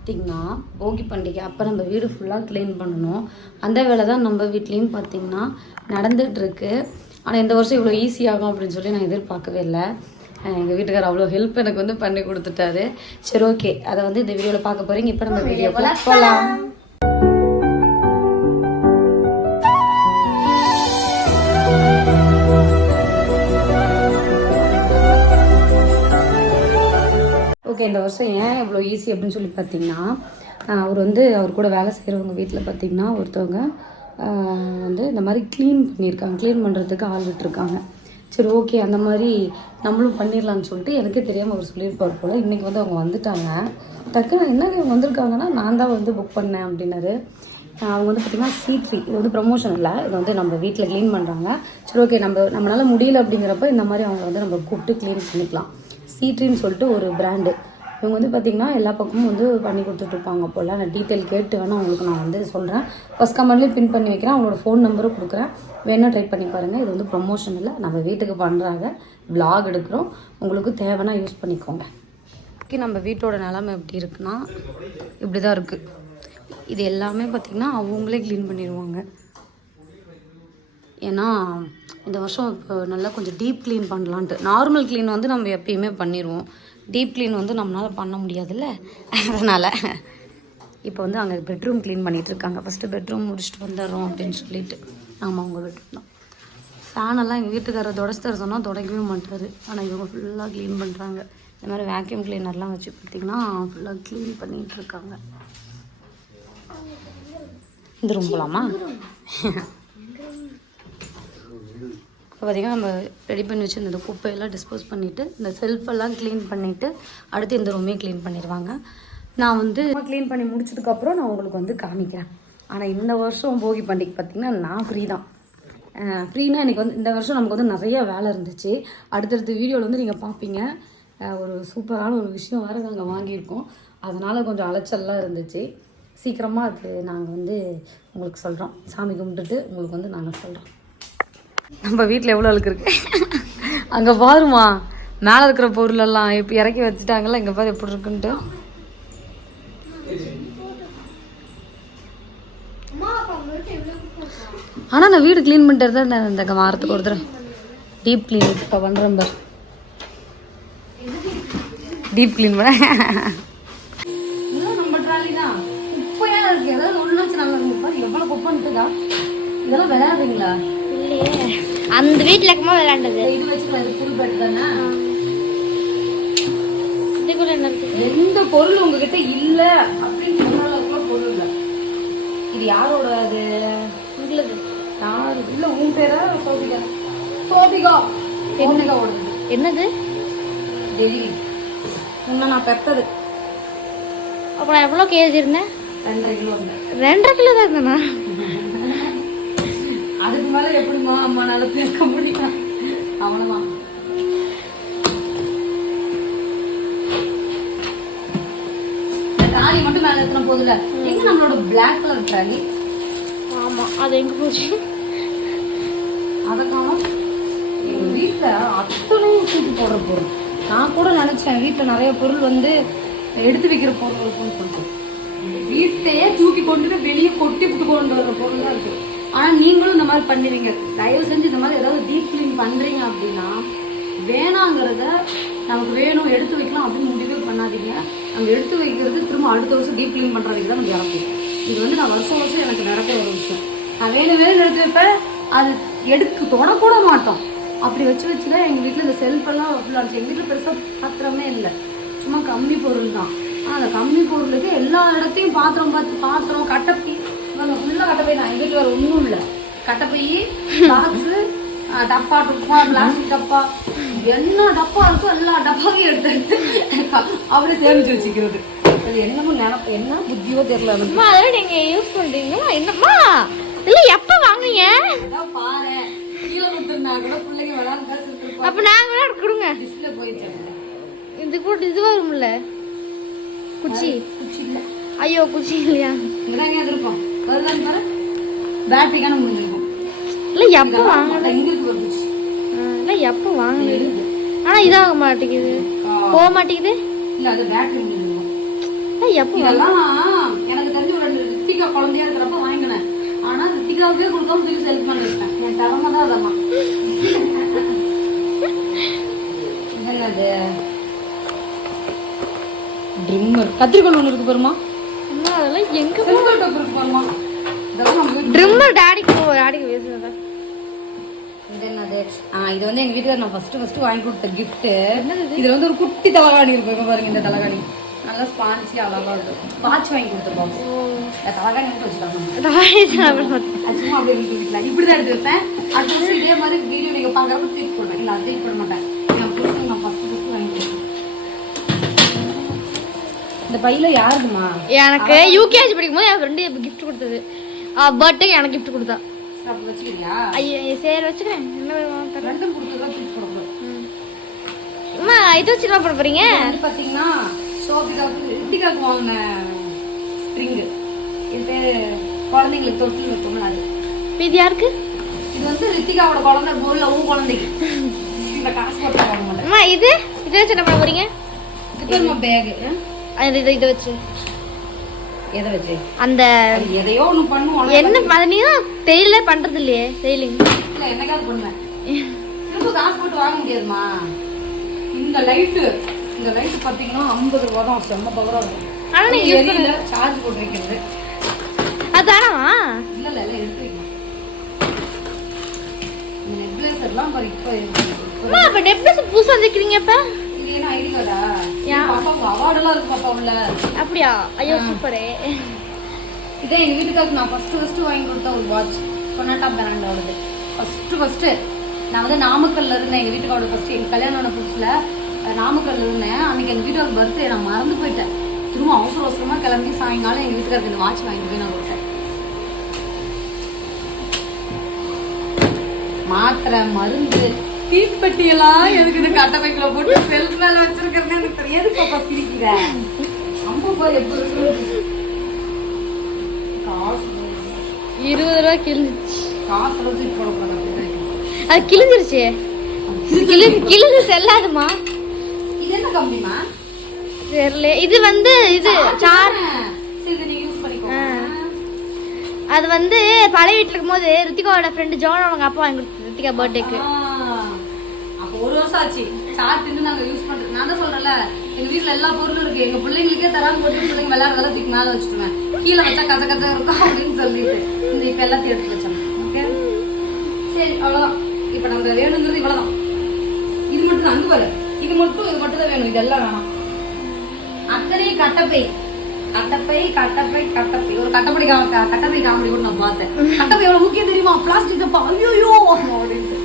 பார்த்திங்கன்னா போகி பண்டிகை அப்போ நம்ம வீடு ஃபுல்லாக க்ளீன் பண்ணணும். அந்த வேலை தான் நம்ம வீட்லேயும் பார்த்திங்கன்னா நடந்துகிட்ருக்கு. ஆனால் இந்த வருஷம் இவ்வளோ ஈஸியாகும் அப்படின்னு சொல்லி நான் எதிர்பார்க்கவே இல்லை. எங்கள் வீட்டுக்கார் அவ்வளோ ஹெல்ப் எனக்கு வந்து பண்ணி கொடுத்துட்டாரு. சரி, ஓகே, அதை வந்து இந்த வீடியோவில் பார்க்க போகிறீங்க. இப்போ நம்ம வீடியோ போகலாம். ஓகே, இந்த வருஷம் ஏன் இவ்வளோ ஈஸி அப்படின்னு சொல்லி பார்த்தீங்கன்னா, அவர் கூட வேலை செய்கிறவங்க வீட்டில் பார்த்தீங்கன்னா ஒருத்தவங்க வந்து இந்த மாதிரி க்ளீன் பண்ணியிருக்காங்க. க்ளீன் பண்ணுறதுக்கு ஆள் விட்டுருக்காங்க. சரி, ஓகே, அந்த மாதிரி நம்மளும் பண்ணிடலான்னு சொல்லிட்டு எனக்கே தெரியாமல் அவர் சொல்லியிருப்பார் போல். இன்றைக்கி வந்து அவங்க வந்துட்டாங்க. டக்குன்னு என்ன இவங்க வந்திருக்காங்கன்னா, நான் தான் வந்து புக் பண்ணேன் அப்படின்னாரு. அவங்க வந்து பார்த்திங்கன்னா C3, இது வந்து ப்ரமோஷன் இல்லை, இது வந்து நம்ம வீட்டில் க்ளீன் பண்ணுறாங்க. சரி, ஓகே, நம்மளால முடியல அப்படிங்கிறப்ப இந்த மாதிரி அவங்க வந்து நம்ம கூப்பிட்டு க்ளீன் பண்ணிக்கலாம். C3ன்னு சொல்லிட்டு ஒரு பிராண்டு. இவங்க வந்து பார்த்திங்கன்னா எல்லா பக்கமும் வந்து பண்ணி கொடுத்துட்ருப்பாங்க போல். நான் டீட்டெயில் கேட்டு வேணால் உங்களுக்கு நான் வந்து சொல்கிறேன். ஃபஸ்ட் கமெண்ட்லேயும் பின் பண்ணி வைக்கிறேன். அவங்களோட ஃபோன் நம்பரும் கொடுக்குறேன், வேணால் ட்ரை பண்ணி பாருங்கள். இது வந்து ப்ரொமோஷன் இல்லை, நம்ம வீட்டுக்கு பண்ணுறாங்க, vlog எடுக்கிறோம். உங்களுக்கு தேவைன்னா யூஸ் பண்ணிக்கோங்க. நம்ம வீட்டோட நிலமை எப்படி இருக்குன்னா இப்படி தான் இருக்குது. இது எல்லாமே பார்த்திங்கன்னா அவங்களே க்ளீன் பண்ணிடுவாங்க. ஏன்னா இந்த வருஷம் இப்போ நல்லா கொஞ்சம் டீப் க்ளீன் பண்ணலான்ட்டு. நார்மல் க்ளீன் வந்து நம்ம எப்பயுமே பண்ணிடுவோம். டீப் க்ளீன் வந்து நம்மளால் பண்ண முடியாதுல்ல, அதனால் இப்போ வந்து அங்கே பெட்ரூம் க்ளீன் பண்ணிகிட்டு இருக்காங்க. ஃபஸ்ட்டு பெட்ரூம் முடிச்சுட்டு வந்துடுறோம் அப்படின்னு சொல்லிட்டு. ஆமாம், அவங்க பெட்ரூம் தான். ஃபேனெல்லாம் எங்கள் வீட்டுக்காரர் தொடச்சித்தர சொன்னால் தொடக்கவே மாட்டார். ஆனால் இவங்க ஃபுல்லாக க்ளீன் பண்ணுறாங்க. இந்த மாதிரி வேக்யூம் க்ளீனர்லாம் வச்சு பார்த்திங்கன்னா ஃபுல்லாக க்ளீன் பண்ணிகிட்ருக்காங்க. இந்த ரூம் போகலாமா? இப்போ பார்த்திங்கன்னா நம்ம ரெடி பண்ணி வச்சு இந்த குப்பையெல்லாம் டிஸ்போஸ் பண்ணிவிட்டு இந்த செல்ஃபெல்லாம் க்ளீன் பண்ணிவிட்டு அடுத்து இந்த ரூமே க்ளீன் பண்ணிடுவாங்க. நான் வந்து க்ளீன் பண்ணி முடிச்சதுக்கப்புறம் நான் உங்களுக்கு வந்து காமிக்கிறேன். ஆனால் இந்த வருஷம் போகி பண்டிகை பார்த்திங்கன்னா நான் ஃப்ரீ தான். ஃப்ரீனா எனக்கு வந்து இந்த வருஷம் நமக்கு வந்து நிறைய வேலை இருந்துச்சு. அடுத்தடுத்த வீடியோவில் வந்து நீங்கள் பார்ப்பீங்க. ஒரு சூப்பரான ஒரு விஷயம் வேறு நாங்கள் வாங்கியிருக்கோம். அதனால் கொஞ்சம் அலைச்சல்லாம் இருந்துச்சு. சீக்கிரமாக அது நாங்கள் வந்து உங்களுக்கு சொல்கிறோம். சாமி கும்பிட்டுட்டு உங்களுக்கு வந்து நாங்கள் சொல்கிறோம். நம்ம வீட்டில் எவ்வளோ அழுக்கு இருக்கு அங்கே பாருமா, மேலே இருக்கிற பொருளெல்லாம் இப்போ இறக்கி வச்சுட்டாங்கல்ல. இங்கே பாரு எப்படி இருக்குன்ட்டு. ஆனால் நான் வீடு க்ளீன் பண்ணிட்டு தான் இந்த வாரத்துக்கு ஒரு தடவை டீப் க்ளீன் இப்போ பண்ணுறேன் பார். டீப் க்ளீன் பண்ண நம்ம ட்ராலி தான் குப்பையாக இருக்குது. ஏதாவது ஒன்று வச்சு நல்லா இருக்குப்பா. எவ்வளோ குப்பைன்ட்டுதா இதெல்லாம் விளையாடுறீங்களா? இல்லையே, அந்த வீட்டில் இருக்குமா விளையாண்டது. இது வச்சுக்கலாம், இது புல் பெட் தானே. இதுக்குள்ள என்ன எந்த பொருள் உங்ககிட்ட இல்லை அப்படின்னு சொன்னாலும் பொருள் இல்லை. இது யாரோட? அது உங்களுக்கு யாரு இல்லை? உன் பேரா? சோபிகா. சோபிகா சோபிகாவோடது. என்னது? டெய்லி உன்னை நான் பெற்றது. அப்போ நான் எவ்வளோ கேஜி இருந்தேன்? 2.5 கிலோ. 2.5 கிலோ தான் இருந்தேண்ணா. அதுக்கு மேலே எப்படிமா அம்மானால பேச முடியும்? அவ்வளோதான். ட்ராலி மட்டும் மேலே எத்தனை போதில்ல. எங்க நம்மளோட பிளாக் கலர் ட்ராலி? ஆமாம், அது எங்கே போச்சு? அதை காணும். எங்கள் வீட்டில் அத்தனையும் தூக்கி போடுற பொருள். நான் கூட நினச்சேன் வீட்டில் நிறைய பொருள் வந்து எடுத்து வைக்கிற பொருள் இருக்குன்னு சொல்லிட்டு. வீட்டையே தூக்கி கொண்டு வெளியே கொட்டி விட்டு கொண்டு வர பொருள் தான் இருக்குது. ஆனால் நீங்களும் இந்த மாதிரி பண்ணுவீங்க. தயவு செஞ்சு இந்த மாதிரி ஏதாவது டீப் க்ளீன் பண்ணுறீங்க அப்படின்னா வேணாங்கிறத நமக்கு வேணும் எடுத்து வைக்கலாம் அப்படின்னு முடிவே பண்ணாதீங்க. நம்ம எடுத்து வைக்கிறது திரும்ப அடுத்த வருஷம் டீப் க்ளீன் பண்ணுறதுக்கு தான் நம்ம இறக்கும். இது வந்து நான் வருஷம் எனக்கு நடக்கிற ஒரு விஷயம். நான் வேணும் எடுத்து வைப்பேன், அது தொடக்கூட மாட்டோம். அப்படி வச்சு தான் எங்கள் வீட்டில் இந்த செல்ஃபெல்லாம் ஃபுல்லாக இருந்துச்சு. எங்கள் வீட்டில் பெருசாக பாத்திரமே இல்லை, சும்மா கம்மி பொருள் தான். ஆனால் அந்த கம்மி பொருளுக்கு எல்லா இடத்தையும் பாத்திரம் கட்டப்பை ஃபுல்லாக கட்டப்பை தான். எங்கள் வீட்டில் வேறு ஒன்றும் இல்லை. கட்டப்பை, பாக்ஸு, டப்பா, பிளாஸ்டிக் டப்பா, என்ன டப்பா இருக்கோ எல்லா டப்பாவையும் எடுத்து அப்படியே சேமிச்சு வச்சுக்கிறது. அது என்னமோ நினைப்பு, என்ன புத்தியோ தெரியல. அதெல்லாம் நீங்கள் யூஸ் பண்ணுறீங்களா? என்னம்மா இல்லை, எப்போ வாங்குங்க? பாரு, கீழே கொடுத்துருந்தா கூட பிள்ளைங்க விளையாண்டு. அப்போ நாங்கள் விளையாட கொடுங்க. டிஸ்பிளே போயிடுச்சு. இது கூட இது வரும்ல குச்சி? குச்சி இல்லை. ஐயோ, குச்சி இல்லையா? இங்கதான் இருப்போம். வருதான்னு பாரு, பேட்டரிக்கான முடிஞ்சிருக்கும். இல்லை, எப்போ வாங்கினது? எங்களுக்கு ஒரு குச்சி இல்லை, எப்போ வாங்கினது? ஆனால் இதாக மாட்டேங்குது, போக மாட்டேங்குது. இல்லை, அது பேட்டரி முடிஞ்சிருக்கும். எப்போ இதெல்லாம் எனக்கு தெரிஞ்ச ஒரு 2 ரித்திகா குழந்தையா இருக்கிறப்ப வாங்கினேன். ஆனா ரித்திகாவுக்கே கொடுக்காம சொல்லி செல்ஃப் பண்ணி வச்சிட்டேன். என் திறமை தான் அதெல்லாம். என்னது ட்ரிம்மர் கத்திரிக்கோள் ஒன்று இருக்கு பாருமா. அம்மா அதெல்லாம் எங்க செல்ஃபர் டோப் இருக்கு பாருமா. இதெல்லாம் நம்ம ட்ரிம்மர் டாடிக்கு பேசுறதா. இது என்னது? இது வந்து எங்க வீட்டுக்கு நான் ஃபர்ஸ்ட் வாங்கி கொடுத்த gift. இதுல வந்து ஒரு குட்டி தலகாணி இருக்கு. இப்ப பாருங்க இந்த தலகாணி நல்லா ஸ்பான்சி அழகா இருக்கும். வாட்ச் வாங்கி கொடுத்த பாக்ஸ். இந்த தலகாணி எடுத்து வச்சுட்டாங்க. சும்மா அப்படியே வீட்டுல இப்படிதான் எடுத்து வைப்பேன். அடுத்து இதே மாதிரி வீடியோ நீங்க பாக்குறப்ப தூக்கி போடுவேன். இல்ல அது போட மாட்டேன். நான் ஃபர்ஸ்ட் வாங்கி கொடுத்தேன். இந்த பையில யாருக்குமா? எனக்கு யூகேஜி படிக்கும்போது என் ஃப்ரெண்டு கிஃப்ட் கொடுத்தது. பர்த்டேக்கு எனக்கு கிஃப்ட் கொடுத்தா. அப்ப வச்சுக்கிறியா? ஐயோ சரி வச்சுக்கிறேன். என்ன ரெண்டும் கொடுத்ததா தூக்கி போடுவோம். அம்மா இது வச்சு என்ன பண்ண போறீங்க? இது பாத்தீங்கன்னா ரித்திகாவுக்கு வாங்கின ஸ்ப்ரிங். இது குழந்தைங்களுக்கு தொட்டில் வைப்போம்ல அது. இது யாருக்கு? இது வந்து ரித்திகாவோட குழந்தை போல உன் குழந்தைக்கு. இந்த காசு போட்டு வாங்க மாட்டேன். அம்மா இது வச்சு என்ன பண்ண போறீங்க? இது பேருமா பேக். இதை வச்சு எதை வச்சு? அந்த எதையோ ஒண்ணு பண்ணுவோம். என்ன அது நீ தான் தெரியல பண்றது இல்லையே டெய்லிங். இல்ல என்னக்காவது பண்ணுவேன். திரும்ப காசு போட்டு வாங்க முடியாதுமா. இந்த லைட் பாத்தீங்கன்னா 50 ரூபா தான். செம்ம பவரா இருக்கும். ஆனா நீங்க எரியல சார்ஜ் போட்டு வைக்கிறது. அதானமா? இல்ல எல்லாம் எடுத்து வைக்கலாம். இந்த நெக்லஸ்லாம் பாரு இப்ப அம்மா அப்ப நெக்லஸ் புதுசா வந்துக்கிறீங்க இப்ப? இது என்ன ஐடி கார்டா? பாப்பாவுக்கு அவார்ட் எல்லாம் இருக்கு பாப்பா உள்ள. அப்படியா? ஐயோ சூப்பரே. இதே எங்க வீட்டுக்காருக்கு நான் ஃபர்ஸ்ட் வாங்கி கொடுத்த ஒரு வாட்ச். சொனாட்டா பிராண்டோடது. ஃபர்ஸ்ட் நான் வந்து நாமக்கல்ல இருந்தேன். எங்க வீட்டுக்காரோட ஃபர்ஸ்ட் எங்க கல்யாணம் ஆன புதுசுல நாமக்கல்ல இருந்தேன். அன்னைக்கு எங்க வீட்டோட பர்த்டே நான் மறந்து போயிட்டேன். திரும்ப அவசரமா கிளம்பி சாயங்காலம் எங்க வீட்டுக்காருக்கு இந்த வாட்ச் வாங்கிட்டு போய் நான் கொடுத்தேன். மாத்திரை மருந்து தீப்பெட்டி எல்லாம் எதுக்கு இந்த கட்டமைக்குள்ள போட்டு செல்ஃப் மேல வச்சிருக்கிறேன்னு எனக்கு தெரியும். எதுக்கு பாப்பா சிரிக்கிற? அம்மா போய் எப்படி இருக்கு? காசு 20 ரூபா கிழிஞ்சிச்சு. காசு தூக்கி போடக்கூடாது. அது கிழிஞ்சிருச்சு. கிழிஞ்சு செல்லாதுமா. இது என்ன கம்பிமா? தெரியல. இது வந்து இது சார் இது நீ யூஸ் பண்ணிக்கோ. அது வந்து பழைய வீட்டுல இருக்கும்போது ரித்திகாவோட ஃப்ரெண்டு ஜோன் அவங்க அப்பா வாங்கி கொடுத்தது ரித்திகா பர்த்டேக்கு. அப்போ 1 வருஷம் ஆச்சு. சார்ட் இன்னும் நாங்க யூஸ் பண்றது. நான் தான் சொல்றேன்ல எங்க வீட்டுல எல்லா பொருளும் இருக்கு. எங்க பிள்ளைங்களுக்கே தராம போட்டு பிள்ளைங்க விளையாடுறதெல்லாம் தூக்கி மேல வச்சுட்டுவேன். கீழே வச்சா கதை இருக்கும் அப்படின்னு சொல்லிட்டு இந்த இப்ப எல்லாத்தையும் எடுத்து வச்சேன். ஓகே சரி அவ்வளவுதான். இப்ப நம்ம வேணுங்கிறது இவ்வளவுதான். இது மட்டும் தான். அங்கு பாரு இது மட்டும் தான் வேணும். இதெல்லாம் வேணாம். அத்தனை கட்டப்பை ஒரு கட்டப்பை காமெடி கூட நான் பார்த்தேன். கட்டப்பை எவ்வளவு முக்கியம் தெரியுமா? பிளாஸ்டிக் டப்பா. ஐயோ அப்படின்ட்டு.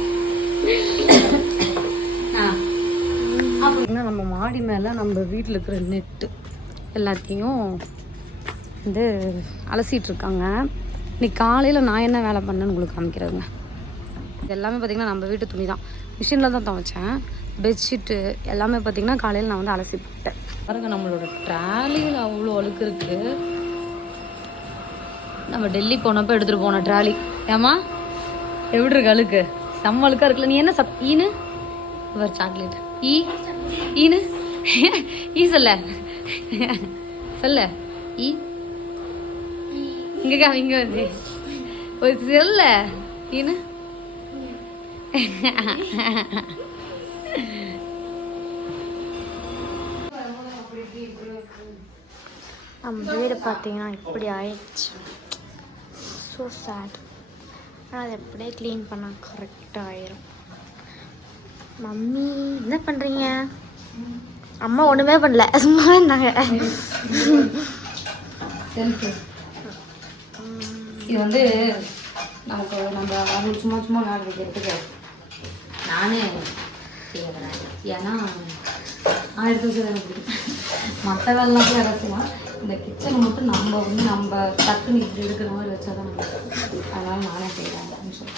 அப்படின்னா நம்ம மாடி மேல நம்ம வீட்டுல இருக்கிற நெட்டு எல்லாத்தையும் வந்து அலசிட்டு இருக்காங்க. இன்னைக்கு காலையில நான் என்ன வேலை பண்ணேன்னு உங்களுக்கு காமிக்கிறதுங்க. இது எல்லாமே பார்த்தீங்கன்னா நம்ம வீட்டு துணி தான். மிஷினில் தான் துவைச்சேன். பெட்ஷீட்டு எல்லாமே பார்த்தீங்கன்னா காலையில் நான் வந்து அலசி போட்டேன். பாருங்க நம்மளோட ட்ராலியில் அவ்வளோ அழுக்கு இருக்கு. நம்ம டெல்லி போனப்போ எடுத்துகிட்டு போன ட்ராலி. ஏமா எப்படி இருக்கு அழுக்கு? செம்ம அழுக்கா இருக்குல்ல. நீ என்ன ஈனு ஒரு சாக்லேட் ஈனு சொல்ல இங்க வந்து ஒரு சொல்ல ஈனு. நம்ம வீடு பார்த்தீங்கன்னா இப்படி ஆயிடுச்சு. So sad. ஆனால் அதை எப்படியே க்ளீன் பண்ணால் கரெக்டாக ஆயிரும். மம்மி என்ன பண்ணுறீங்க? அம்மா ஒன்றுமே பண்ணல, சும்மா இருந்தாங்க. இது வந்து நமக்கு நம்ம அவங்களுக்கு சும்மா வேலை வைக்கிறதுக்கு நானே செய்யறேன். ஏன்னா நான் எடுத்து வச்சு எனக்கு பிடிக்கும். மற்ற வேலைலாம் போய் வேலை செய்யலாம். இந்த கிச்சனை மட்டும் நம்ம டக்குன்னு இப்படி இருக்கிற மாதிரி வச்சாதான் அதனால நானே செய்யறேன் அப்படின்னு சொல்லி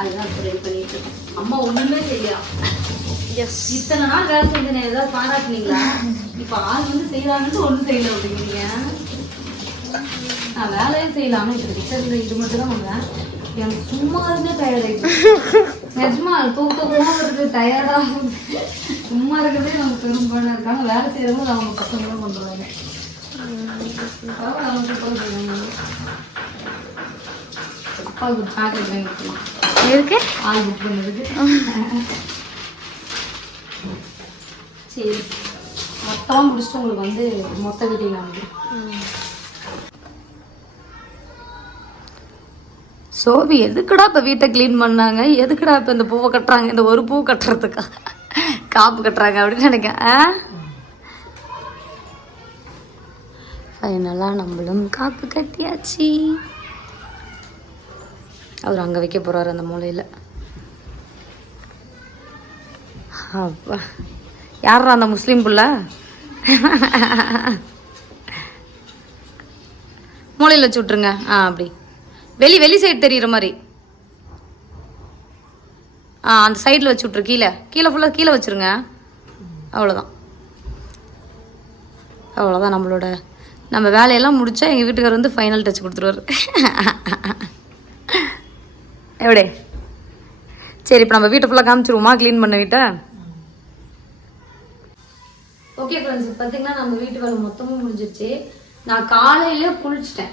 அதுதான் இப்போ ரெடி பண்ணிட்டு இருக்கேன். அம்மா ஒண்ணுமே செய்யலாம். இத்தனை நாள் வேலை செஞ்சேன். ஏதாவது பாராட்டுனீங்களா? இப்போ ஆள் வந்து செய்யலாம்னு ஒன்றும் செய்யல அப்படிங்கிறீங்க. நான் வேலையே செய்யலாம்னு இப்போ கிச்சன்ல இது மட்டும் தான் பண்ணுவேன். எனக்கு சும்மா இருந்தே டயர்ட் ஆயிடுச்சு. நிஜமா தூக்கமா இருக்கு, டயர்டாக சும்மா இருக்கிறதே நமக்கு பெரும்பாலும் இருக்காங்க. வேலை செய்யறவங்க அவங்க பசங்களும் கொண்டு வருவாங்க. இருக்கு ஆள் புக் பண்ணதுக்கு. சரி மொத்தமாக முடிச்சுட்டு உங்களுக்கு வந்து மொத்த வீட்டையும் காமிக்கிறேன். சோபி எதுக்குடா இப்போ வீட்டை க்ளீன் பண்ணாங்க, எதுக்குடா இப்போ இந்த பூவை கட்டுறாங்க, இந்த ஒரு பூ கட்டுறதுக்கா காப்பு கட்டுறாங்க அப்படின்னு நினைக்கிறேன். ஃபைனலாக நம்மளும் காப்பு கட்டியாச்சு. அவர் அங்கே வைக்க போகிறாரு அந்த மூலையில். அப்பா யாரா அந்த முஸ்லீம் புள்ள? மூலையில் வச்சு விட்ருங்க. அப்படி வெளி சைடு தெரியுற மாதிரி. அந்த சைடில் வச்சு விட்ரு. கீழே ஃபுல்லாக கீழே வச்சுருங்க. அவ்வளோதான் நம்ம வேலையெல்லாம் முடித்தா எங்கள் வீட்டுக்காரர் வந்து ஃபைனல் டச் கொடுத்துருவார். எப்படி? சரி இப்போ நம்ம வீட்டை ஃபுல்லாக காமிச்சிருவோமா க்ளீன் பண்ண வீட்டை? ஓகே ஃப்ரெண்ட்ஸ், பார்த்தீங்கன்னா நம்ம வீட்டு வேலை மொத்தமும் முடிஞ்சிருச்சு. நான் காலையிலே குளிச்சுட்டு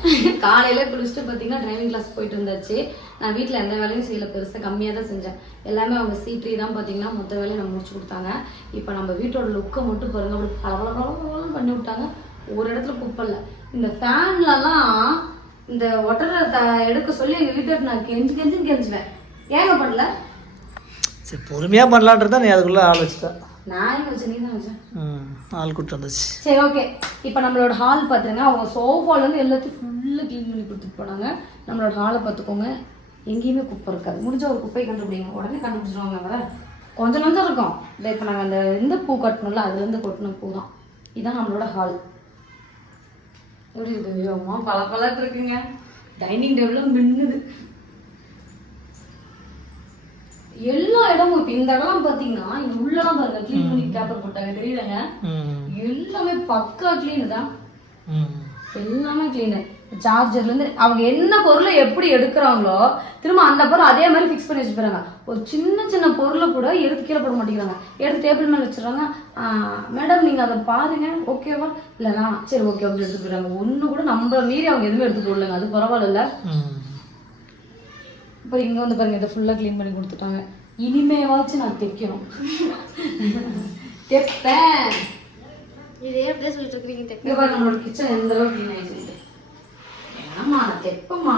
பார்த்தீங்கன்னா டிரைவிங் கிளாஸ் போயிட்டு வந்தாச்சு. நான் வீட்டில் எந்த வேலையும் செய்யலை, பெருசாக கம்மியாக தான் செஞ்சேன். எல்லாமே அவங்க சீட்ரி தான் பார்த்தீங்கன்னா மொத்த வேலையை நம்ம முடிச்சு கொடுத்தாங்க. இப்போ நம்ம வீட்டோட லுக்கை மட்டும் பாருங்க, அப்படி பரவலாம் பண்ணி விட்டாங்க. ஒரு இடத்துல குப்பல்ல. இந்த ஃபேன்லலாம் இந்த ஒட்டரை எடுக்க சொல்லி எங்கள் வீட்டை நான் கெஞ்சுவேன். ஏங்க பண்ணல? சரி பொறுமையாக பண்ணலான்றதான் நீ அதுக்குள்ளே ஆள் வச்சுட்டேன். நான் எங்க வச்சேன், நீ தான் வச்சேன். ஆள் கூட்டு வந்துச்சு. சரி ஓகே, இப்போ நம்மளோட ஹால் பார்த்துருங்க. அவங்க சோஃபாலேருந்து எல்லாத்தையும் ஃபுல்லாக க்ளீன் பண்ணி கொடுத்துட்டு போனாங்க. நம்மளோட ஹாலை பார்த்துக்கோங்க, எங்கேயுமே குப்பை இருக்காது. முடிஞ்ச ஒரு குப்பையை கண்டுபிடிங்க, உடனே கண்டுபிடிச்சிருவாங்க. வேற கொஞ்சம் இருக்கும். இல்லை இப்போ நாங்கள் அந்த இந்த பூ கட்டணும்ல, அதுலேருந்து கொட்டின பூ தான். இதுதான் நம்மளோட ஹால். எப்படி இருக்கு? அம்மா பல இருக்குங்க. டைனிங் டேபிளும் மின்னுது. எல்லா இடமும் இப்போ இந்த இடம்லாம் பார்த்தீங்கன்னா இங்க உள்ளலாம் பாருங்க க்ளீன் பண்ணி பேப்பர் போட்டாங்க, தெரியுதாங்க? எல்லாமே பக்கா க்ளீனு தான். எல்லாமே க்ளீனு. சார்ஜர்லேருந்து அவங்க என்ன பொருளை எப்படி எடுக்கிறாங்களோ திரும்ப அந்த பொருள் அதே மாதிரி ஃபிக்ஸ் பண்ணி வச்சுக்கிறாங்க. ஒரு சின்ன பொருளை கூட எடுத்து கீழே போட மாட்டேங்கிறாங்க, எடுத்து டேபிள் மேலே வச்சுறாங்க. மேடம் நீங்கள் அதை பாருங்க, ஓகேவா? இல்லைனா சரி ஓகே அப்படி எடுத்து போயிடுறாங்க. ஒன்று கூட நம்ம மீறி அவங்க எதுவுமே எடுத்து போடலைங்க, அது பரவாயில்ல. இப்போ இங்கே வந்து பாருங்க, இதை ஃபுல்லாக க்ளீன் பண்ணி கொடுத்துட்டாங்க. இனிமேவாச்சும் நான் தைக்கணும். தைப்பேன். இதே அப்படியே சொல்லிட்டு இருக்கீங்க. இங்கே பாருங்க நம்மளோட கிச்சன் எந்த அளவுக்கு க்ளீன் ஆகிடுச்சு. ஏமா நான் தைப்பேம்மா.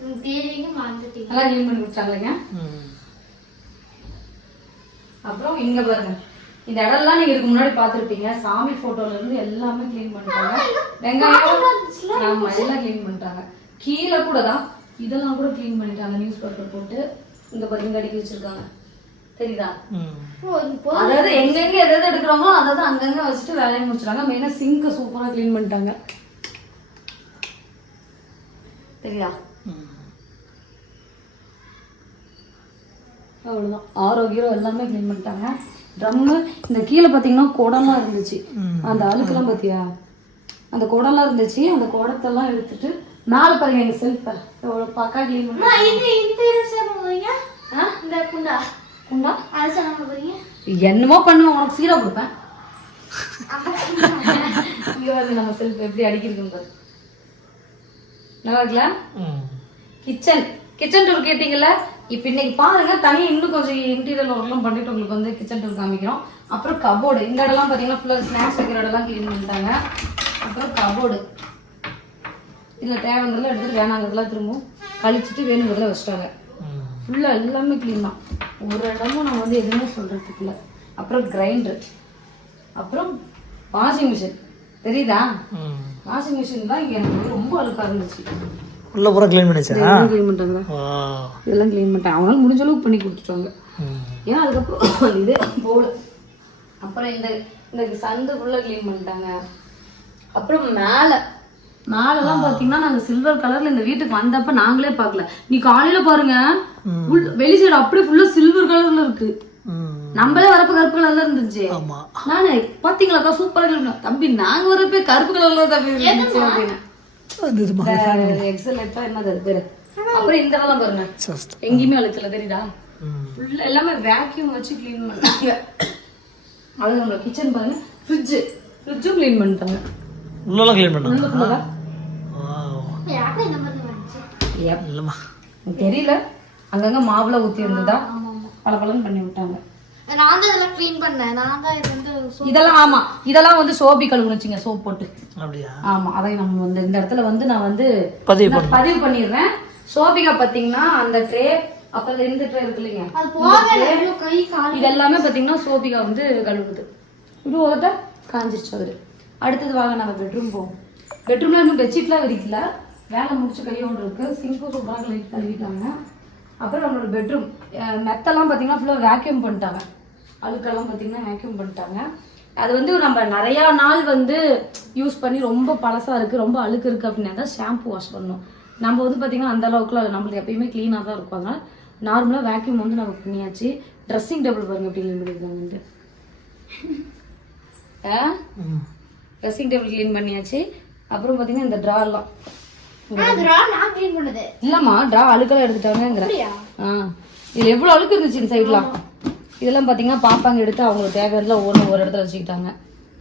நல்லா க்ளீன் பண்ணி கொடுத்தாங்களேங்க. அப்புறம் இங்கே பாருங்க, இந்த இடம்லாம் நீங்க இதுக்கு முன்னாடி பார்த்துருப்பீங்க. சாமி போட்டோல இருந்து எல்லாமே க்ளீன் பண்ணிட்டாங்க. வெங்காயம் ஆமா எல்லாம் க்ளீன் பண்ணிட்டாங்க. கீழே கூட தான் இதெல்லாம் கூட க்ளீன் பண்ணிட்டாங்க. நியூஸ் பேப்பர் போட்டு இங்க பாருங்க அடுக்கி வச்சிருக்காங்க, தெரியுதா? அதாவது எங்கெங்க எதாவது எடுக்கிறாங்களோ அதாவது அங்கங்க வச்சுட்டு வேலையை முடிச்சிட்டாங்க. மெயினா சிங்க சூப்பரா க்ளீன் பண்ணிட்டாங்க, தெரியுதா? அவ்வளவுதான். ஆரோக்கியம் எல்லாமே க்ளீன் பண்ணிட்டாங்க. ட்ரம்மு இந்த கீழே பார்த்தீங்கன்னா குடம்லாம் இருந்துச்சு, அந்த அழுக்கெல்லாம் பார்த்தியா? அந்த குடம்லாம் இருந்துச்சு. அந்த குடத்தெல்லாம் எடுத்துட்டு மேலே பாருங்க எங்க செல்ஃபை எவ்வளோ பக்கா க்ளீன் என்னமோ பண்ணுவேன், உனக்கு சீரா கொடுப்பேன். இங்க பாருங்க நம்ம செல்ஃப் எப்படி அடிக்கிறதுன்னு பாரு. நல்லா இருக்குல்ல? கிச்சன் டூர் கேட்டீங்கல்ல, இப்போ இன்னைக்கு பாருங்க தனியாக இன்னும் கொஞ்சம் இன்டீரியர் ஒர்க்லாம் பண்ணிட்டு உங்களுக்கு வந்து கிச்சன் டூர் காமிக்கிறோம். அப்புறம் கபோர்டு, இந்த இடம்லாம் பார்த்தீங்கன்னா ஃபுல்லாக ஸ்நாக்ஸ் வைக்கிற இடம்லாம் க்ளீன் பண்ணிட்டாங்க. அப்புறம் கபோர்டு இதில் தேவைங்கிறதுலாம் எடுத்துட்டு வேணாங்கிறதுலாம் திரும்பவும் கழிச்சிட்டு வேணுங்கிறதுல வச்சுட்டாங்க. ஃபுல்லாக எல்லாமே க்ளீன் தான், ஒரு இடமும் நம்ம வந்து எதுவுமே சொல்கிறதுக்கு இல்லை. அப்புறம் கிரைண்டர், அப்புறம் வாஷிங் மிஷின், தெரியுதா? வாஷிங் மிஷின் தான் இங்கே எனக்கு ரொம்ப அழுக்காக இருந்துச்சு. உள்ள பூரா க்ளீன் பண்ணிச்சா? க்ளீன் பண்ணிட்டாங்க, இதெல்லாம் க்ளீன் பண்ணிட்டாங்க. அவங்களால முடிஞ்ச அளவுக்கு பண்ணி கொடுத்துட்டாங்க. ஏன்னா அதுக்கப்புறம் இது போல. அப்புறம் இந்த சந்து ஃபுல்லாக க்ளீன் பண்ணிட்டாங்க. அப்புறம் மேலெல்லாம் பார்த்தீங்கன்னா நாங்கள் சில்வர் கலர்ல இந்த வீட்டுக்கு வந்தப்ப நாங்களே பார்க்கல. நீ காலையில பாருங்க வெளி சைடு அப்படியே ஃபுல்லா சில்வர் கலர்ல இருக்கு. நம்மளே வரப்ப கருப்பு கலர்ல இருந்துச்சு. நானு பாத்தீங்களாக்கா சூப்பரா இருக்கு தம்பி, நாங்க வரப்ப கருப்பு கலர்ல தம்பி இருந்துச்சு அப்படின்னு. அப்புறம் இந்த இடம்லாம் பாருங்க எங்கேயுமே அழுக்கல, தெரியுதா? ஃபுல்லா எல்லாமே வேக்யூம் வச்சு கிளீன் பண்ணாங்க. அது நம்ம கிச்சன் பாருங்க. ஃப்ரிட்ஜும் க்ளீன் பண்ணிட்டாங்க. உள்ளெல்லாம் க்ளீன் உள்ள பண்ணாங்க. ஃபுல்லாக யாருக்கும் இந்த மாதிரி வந்துச்சு இல்லைம்மா தெரியல. அங்கங்க மாவுல ஊத்தி இருந்ததா பளபளன்னு பண்ணி விட்டாங்க. நான் தான் இதெல்லாம் க்ளீன் பண்ணேன். நான் தான் இது வந்து இதெல்லாம் ஆமா இதெல்லாம் வந்து சோபி கழுவுனுச்சுங்க சோப் போட்டு. அப்படியா? ஆமா அதை நம்ம வந்து இந்த இடத்துல வந்து நான் வந்து பதிவு பண்ணிடுறேன். சோபிகா பாத்தீங்கன்னா அந்த ட்ரே அப்புறம் இந்த ட்ரே இருக்கு இல்லைங்க, அது போகவே கை கால் இது எல்லாமே பாத்தீங்கன்னா சோபிகா வந்து கழுவுது. இது ஒருத்த காஞ்சிருச்சு. அவரு அடுத்தது வாங்க நம்ம பெட்ரூம் போவோம். பெட்ரூம்ல இன்னும் பெட்ஷீட்லாம் விரிக்கல, வேலை முடிச்சு கையோடு இருக்கு. சிங்கும் சூப்பராக லைட் கழுவிட்டாங்க. அப்புறம் நம்மளோட பெட்ரூம் மெத்தெல்லாம் பார்த்தீங்கன்னா ஃபுல்லாக வேக்யூம் பண்ணிட்டாங்க. அழுக்கெல்லாம் பார்த்தீங்கன்னா வேக்யூம் பண்ணிட்டாங்க. அது வந்து நம்ம நிறையா நாள் வந்து யூஸ் பண்ணி ரொம்ப பழசாக இருக்குது, ரொம்ப அழுக்கு இருக்குது அப்படின்னா தான் ஷாம்பு வாஷ் பண்ணணும். நம்ம வந்து பார்த்திங்கன்னா அந்த அளவுக்குலாம் நம்மளுக்கு எப்பயுமே க்ளீனாக தான் இருக்கும். அதனால் நார்மலாக வேக்யூம் வந்து நம்ம பண்ணியாச்சு. ட்ரெஸ்ஸிங் டேபிள் பாருங்க எப்படி க்ளீன் பண்ணியிருக்காங்க. ட்ரெஸ்ஸிங் டேபிள் க்ளீன் பண்ணியாச்சு. அப்புறம் பார்த்தீங்கன்னா இந்த ட்ராலாம் இல்லம்மா ட்ரா அழுக்கெல்லாம் எடுத்துட்டாங்கிற. இதுல எவ்வளவு அழுக்கு இருந்துச்சு இந்த சைட்லாம். இதெல்லாம் பாத்தீங்கன்னா பாப்பாங்க எடுத்து அவங்களுக்கு தேவையானதுல ஒரு இடத்துல வச்சுக்கிட்டாங்க.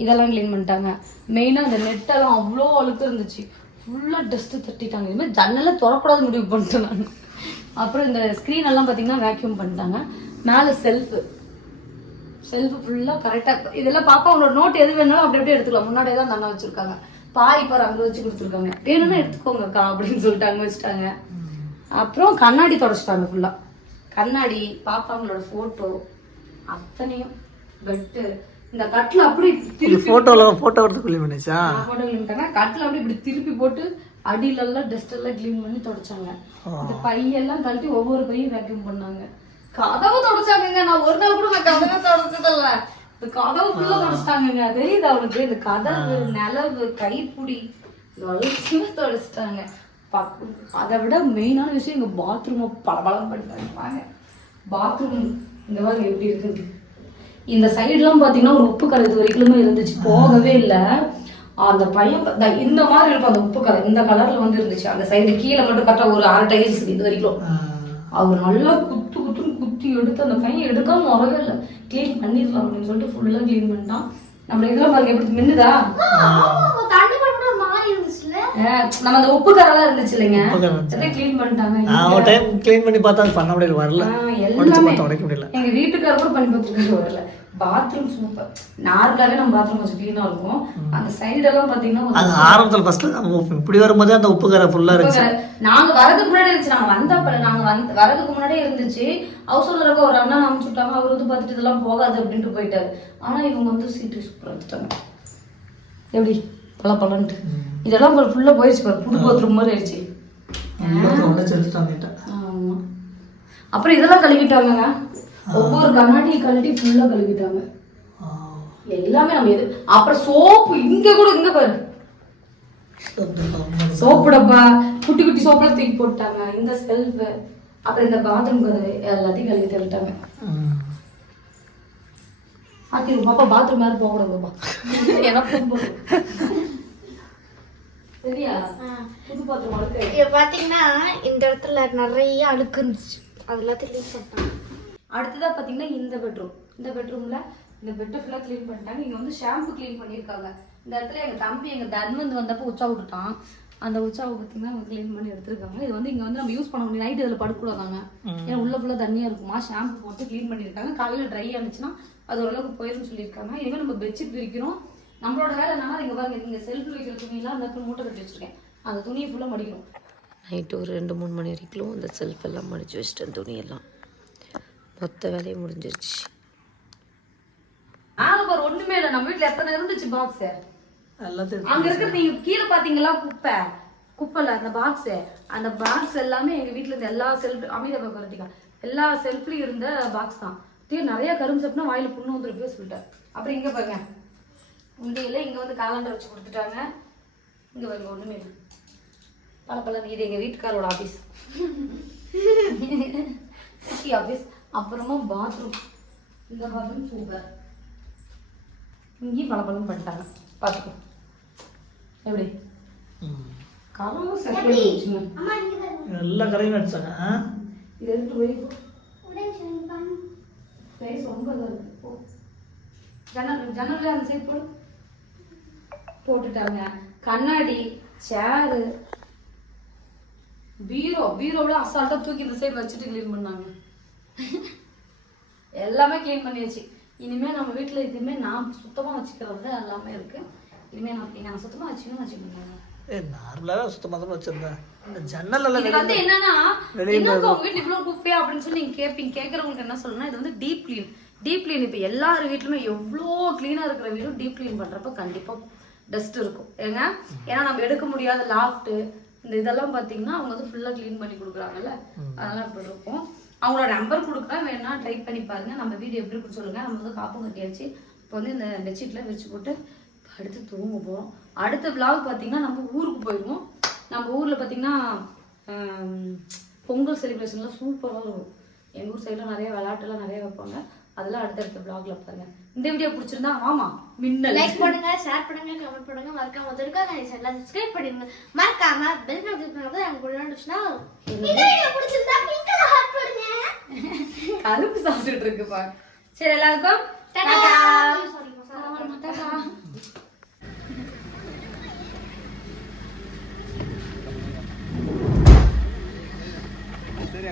இதெல்லாம் க்ளீன் பண்ணிட்டாங்க. மெயினா இந்த நெட்டெல்லாம் அவ்வளோ அழுக்கு இருந்துச்சு, ஃபுல்லா டஸ்ட் தட்டிட்டாங்க. இதுமாதிரி ஜன்னெல்லாம் திறக்கூடாது முடிவு பண்ணிட்டேன் நான். அப்புறம் இந்த ஸ்க்ரீன் எல்லாம் பாத்தீங்கன்னா வேக்யூம் பண்ணிட்டாங்க. மேல செல்ஃப் ஃபுல்லா கரெக்டா. இதெல்லாம் பாப்பா அவங்களோட நோட் எது வேணாலும் அப்படி அப்படியே எடுத்துக்கலாம். முன்னாடியே தான் நல்லா வச்சிருக்காங்க. பாய் பாரு அங்க வச்சு கொடுத்துருக்காங்க, வேணும்னா எடுத்துக்கோங்கக்கா அப்படின்னு சொல்லிட்டு அங்க வச்சுட்டாங்க. அப்புறம் கண்ணாடி தொடச்சிட்டாங்க ஃபுல்லா. கண்ணாடி, பாப்பாங்களோட போட்டோ அத்தனையும், பெட்டு, இந்த கட்டில் அப்படி திருப்பி போட்டோ எடுத்து க்ளீன் பண்ணிச்சா? போட்டோ க்ளீன் பண்ணிட்டாங்க. கட்டில் அப்படி இப்படி திருப்பி போட்டு அடியில எல்லாம் டஸ்ட் எல்லாம் க்ளீன் பண்ணி தொடச்சாங்க. இந்த பையெல்லாம் கழட்டி ஒவ்வொரு பையும் வேக்யூம் பண்ணாங்க. கதவு தொடச்சாங்க. நான் ஒரு நாள் கூட நான் கதவை தொடச்சதில்ல. கதவு ஃபுல்லா தொடச்சிட்டாங்க. தெரியுது அவனுக்கு. இந்த கதவு, நிலவு, கைப்புடி இதெல்லாம் தொடச்சிட்டாங்க. அதை விட மெயினான விஷயம் எங்க பாத்ரூமை பளபளம் பண்ணிட்டாங்க. பாத்ரூம் இந்த மாதிரி எப்படி இருக்கு. இந்த சைடுலாம் பாத்தீங்கன்னா ஒரு உப்பு கரை இது வரைக்குமே இருந்துச்சு, போகவே இல்லை. அந்த பையன் இந்த மாதிரி இருக்கும் அந்த உப்பு கரை, இந்த கலர்ல வந்து இருந்துச்சு. அந்த சைடு கீழே மட்டும் கரெக்டா ஒரு 6 டைல்ஸ் இது வரைக்கும். அவர் நல்லா குத்தி எடுத்து அந்த பையன் எடுக்காம வரவே இல்லை. கிளீன் பண்ணிடலாம் அப்படின்னு சொல்லிட்டு ஃபுல்லா கிளீன் பண்ணிட்டான். நம்ம இதெல்லாம் பாருங்க எப்படி மின்னுதா. நம்ம அந்த உப்பு கரெல்லாம் இருந்துச்சு இல்லைங்க, கிளீன் பண்ணிட்டாங்க. கிளீன் பண்ணி பார்த்தா அது பண்ண முடியல, வரல. எங்க வீட்டுக்கார கூட பண்ணி பார்த்துருக்காரு, வரல. Bathroom super. நார்மலாவே நம்ம பாத்ரூம் கொஞ்சம் கிளீனா இருக்கும். அந்த சைடு எல்லாம் பாத்தீங்கன்னா அது ஆரம்பத்துல ஃபர்ஸ்ட் இப்படி வரும்போது அந்த உப்பு கரை ஃபுல்லா இருந்துச்சு. நாங்க வரதுக்கு முன்னாடி இருந்துச்சு. நாங்க வரதுக்கு முன்னாடியே இருந்துச்சு. ஹவுஸ் ஓனருக்கு ஒரு அண்ணா அனுப்பிச்சு விட்டாங்க. அவர் வந்து பார்த்துட்டு இதெல்லாம் போகாது அப்படின்ட்டு போயிட்டாரு. ஆனா இவங்க வந்து சீட்டு சூப்பரா எடுத்துட்டாங்க. எப்படி பலன்ட்டு இதெல்லாம் ஃபுல்லா போயிடுச்சு பாரு. புது பாத்ரூம் மாதிரி ஆயிடுச்சு. ஆமா. அப்புறம் இதெல்லாம் கழுவிட்டாங்க. ஒவ்வொரு கண்ணாடி கழட்டி ஃபுல்லா கழுவிட்டாங்க எல்லாமே. நம்ம எது அப்புறம் சோப்பு இங்க கூட இங்க பாரு சோப்பு டப்பா, குட்டி குட்டி சோப்பெல்லாம் தூக்கி போட்டாங்க. இந்த செல்ஃப், அப்புறம் இந்த பாத்ரூம் கதவு எல்லாத்தையும் கழுவி தள்ளிட்டாங்க. ஆத்தி பாப்பா பாத்ரூம் மாதிரி போகக்கூடாதுப்பா, எனக்கு சரியா? புது பாத்ரூம் அழுக்கு பாத்தீங்கன்னா இந்த இடத்துல நிறைய அழுக்கு இருந்துச்சு, அது எல்லாத்தையும் க்ளீன் பண்ணிட்டாங்க. அடுத்ததா பாத்தீங்கன்னா இந்த பெட்ரூம்ல இந்த பெட்டை ஃபுல்லா க்ளீன் பண்ணிட்டாங்க. இங்க வந்து ஷாம்பு க்ளீன் பண்ணியிருக்காங்க. இந்த இடத்துல எங்க தம்பி எங்க தன்வந்த் வந்தப்போ உச்சா விட்டுட்டான். அந்த உச்சாவை பார்த்தீங்கன்னா க்ளீன் பண்ணி எடுத்துருக்காங்க. இது வந்து இங்க வந்து நம்ம யூஸ் பண்ண முடியும். நைட் இதில் படுக்கூடாதாங்க, ஏன்னா உள்ள ஃபுல்லா தண்ணியா இருக்குமா. ஷாம்பு போட்டு க்ளீன் பண்ணியிருக்காங்க. காலையில் ட்ரை ஆனிச்சுன்னா அது ஓரளவுக்கு போயிருன்னு சொல்லியிருக்காங்க. இனிமேல் நம்ம பெட்ஷீட் விரிக்கிறோம். நம்மளோட வேலை என்னன்னா இங்க பாருங்க, இங்க செல்ஃப் வைக்கிற துணியெல்லாம் அந்த மூட்டை கட்டி வச்சிருக்கேன். அந்த துணியை ஃபுல்லா மடிக்கணும். நைட்டு ஒரு 2-3 மணி வரைக்கும் அந்த செல்ஃப் எல்லாம் மடிச்சு வச்சிட்டேன். துணியெல்லாம் மொத்த வேலையும் முடிஞ்சிருச்சு. பாரு ஒண்ணுமே இல்லை. நம்ம வீட்டுல எத்தனை இருந்துச்சு பாக்ஸ், அங்க இருக்கிற நீங்க கீழே பாத்தீங்களா குப்பைல அந்த பாக்ஸ் எல்லாமே எங்க வீட்டுல இருந்த எல்லா செல்ஃப் அமைதியா வரட்டிக்கா எல்லா செல்ஃப்லயும் இருந்த பாக்ஸ் தான். நிறைய கரும்பு சாப்பிட்டா வாயில புண்ணு வந்துருப்பே சொல்லிட்டேன். அப்புறம் இங்க பாருங்க உண்டியில இங்க வந்து காலண்டர் வச்சு கொடுத்துட்டாங்க. இங்க பாருங்க ஒண்ணுமே இல்லை, பல இது எங்க வீட்டுக்காரோட ஆபீஸ் ஆபீஸ். அப்புறமா பாத்ரூம், இந்த பாத்ரூம் சூப்பர். இங்கேயும் பலப்பழம் பண்ணிட்டாங்க. பார்த்துக்கோ எப்படி கலரும் செப்பரேட் வச்சுங்க. எல்லா கரையும் அடிச்சாங்க. இது எடுத்து போய் ஃபேஸ் ரொம்ப இதாக இருக்கு. ஜன்னல் அந்த சைட் போடு. போட்டுட்டாங்க. கண்ணாடி, சேரு, பீரோவில் அசால்ட்டாக தூக்கி இந்த சைடு வச்சுட்டு க்ளீன் பண்ணாங்க. எல்லாமே க்ளீன் பண்ணியாச்சு. இனிமேல் நம்ம வீட்டில் இதுவுமே நான் சுத்தமாக வச்சுக்கிறது எல்லாமே இருக்குது. இனிமேல் நான் சுத்தமாக வச்சுக்கணும். நார்மலாக சுத்தமாக தான் வச்சுருந்தேன். இந்த ஜன்னல் எல்லாம் இது வந்து என்னன்னா என்னக்கா உங்க வீட்டுல இவ்வளவு குப்பையா அப்படின்னு சொல்லி நீங்க கேட்கறவங்களுக்கு என்ன சொல்லணும்னா, இது வந்து டீப் கிளீன். இப்போ எல்லார் வீட்லுமே எவ்வளோ கிளீனா இருக்கிற வீடும் டீப் கிளீன் பண்றப்ப கண்டிப்பா டஸ்ட் இருக்கும் ஏங்க. ஏன்னா நம்ம எடுக்க முடியாத லாஃப்ட் இந்த இதெல்லாம் பாத்தீங்கன்னா அவங்க வந்து ஃபுல்லா கிளீன் பண்ணி கொடுக்குறாங்கல்ல, அதெல்லாம் இப்படி இருக்கும். அவங்களோட நம்பர் கொடுக்குறேன், வேணா ட்ரை பண்ணி பாருங்க. நம்ம வீடு எப்படி இருக்குன்னு சொல்லுங்க. நம்ம வந்து காப்பு கட்டியாச்சு. இப்போ வந்து இந்த பெட்ஷீட்ல வச்சு போட்டு அடுத்து தூங்க போறோம். அடுத்த vlog பாத்தீங்கன்னா நம்ம ஊருக்கு போயிடுவோம். நம்ம ஊர்ல பாத்தீங்கன்னா பொங்கல் செலிப்ரேஷன்லாம் சூப்பராக இருக்கும். எங்கள் ஊர் சைடில் நிறைய விளையாட்டுலாம் நிறைய வைப்பாங்க. அதெல்லாம் அடுத்தடுத்த vlogல பாருங்க. இந்த வீடியோ பிடிச்சிருந்தா ஆமா மின்னல் லைக் பண்ணுங்க, ஷேர் பண்ணுங்க, கமெண்ட் பண்ணுங்க, மறக்காம சேனலை சப்ஸ்கிரைப் பண்ணிடுங்க. மறக்காம பெல் பட்டன் கிளிக் பண்ணுங்க. எனக்கு கூட நோட்டிஃபிகேஷன் வரும். இந்த வீடியோ பிடிச்சிருந்தா கிளிக்ல ஹார்ட் பண்ணுங்க. கருப்பு சாப்பிட்டுட்டு இருக்குப்பா. சரி எல்லாருக்கும் டாடா. டாடா. சரி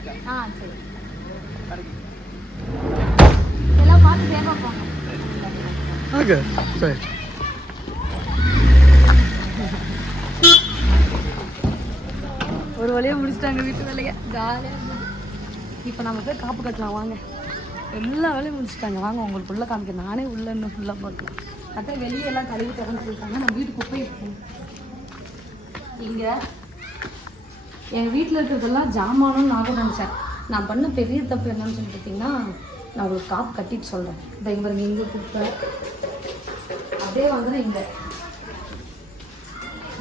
எல்லாம் பார்த்து சேஃபாக போங்க. ஓகே சரி. ஒரு வழியாக முடிச்சிட்டாங்க வீட்டு வேலையை. ஜாலியாக இப்போ நம்ம போய் காப்பு கட்டலாம் வாங்க. எல்லா வேலையும் முடிச்சிட்டாங்க வாங்க. உங்களுக்கு உள்ள காமிக்க நானே உள்ள இன்னும் ஃபுல்லாக பார்க்கலாம். அதான் வெளியெல்லாம் கழுவி தரேன்னு சொல்லிட்டாங்க. நம்ம வீட்டு குப்பையை இங்கே எங்கள் வீட்டில் இருக்கிறதெல்லாம் ஜாமானும் நாக நினச்சேன். நான் பண்ண பெரிய தப்பு என்னன்னு சொல்லி பார்த்தீங்கன்னா, நான் உங்களுக்கு காப்பு கட்டிட்டு சொல்கிறேன். இந்த இங்கே பாருங்க, இங்கே குப்பை அதே வந்து இங்கே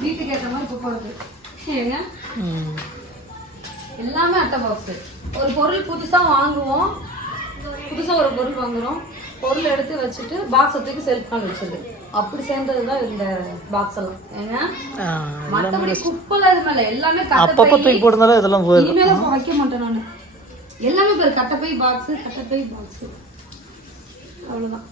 வீட்டுக்கு ஏற்ற மாதிரி குப்பை வருது ஏங்க. எல்லாமே அட்டை பாக்ஸு. ஒரு பொருள் புதுசாக வாங்குவோம், புதுசாக ஒரு பொருள் வாங்குகிறோம், பொருள் எடுத்து வச்சுட்டு பாக்ஸை தூக்கி செல்ஃபான் வச்சுருது. அப்படி சேர்ந்தது தான் இந்த பாக்ஸ் எல்லாம் ஏங்க. மற்றபடி குப்பைல இது மேலே எல்லாமே அப்பப்போ தூக்கி போடுறதால இதெல்லாம் இனிமேல வைக்க மாட்டேன் நான். எல்லாமே பேர் கட்டப்பை பாக்ஸு அவ்வளோதான்.